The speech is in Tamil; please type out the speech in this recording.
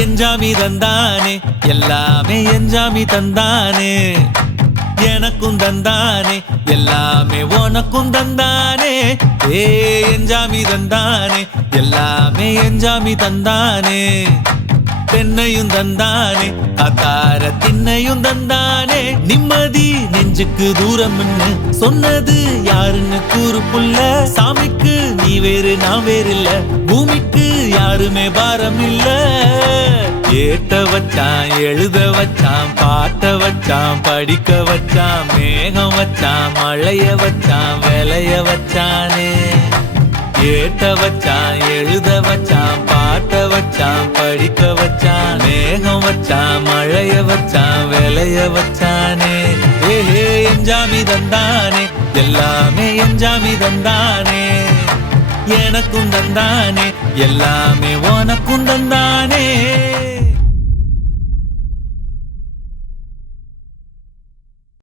எஞ்சாமி தந்தானே எல்லாமே எஞ்சாமி தந்தானே எனக்கும் தந்தானே எல்லாமே உனக்கும் தந்தானே ஏ எஞ்சாமி தந்தானே எல்லாமே எஞ்சாமி தந்தானே தென்னையும் தந்தானே காத்தார திண்ணையும் தந்தானே நிம்மதி நெஞ்சுக்கு தூரம்னு சொன்னது யாருன்னு கூறு புள்ள சாமிக்கு நீ வேறு நான் வேறு இல்ல பூமிக்கு யாருமே பாரம் இல்ல ஏட்ட வச்சான் எழுத வச்சான் பாட்ட வச்சான் படிக்க வச்சான் மேகம் வச்சான் மழைய வச்சான் விளைய வச்சானே ஏட்ட வச்சான் எழுத வச்சான் பாட்ட வச்சான் படிக்க வச்சான் மேகம் வச்சான் மழைய வச்சான் விளைய வச்சானே ஏஹே எஞ்சாமி தந்தானே எல்லாமே எஞ்சாமி தந்தானே எனக்கும் தந்தானே எல்லாமே உனக்கும் தந்தானே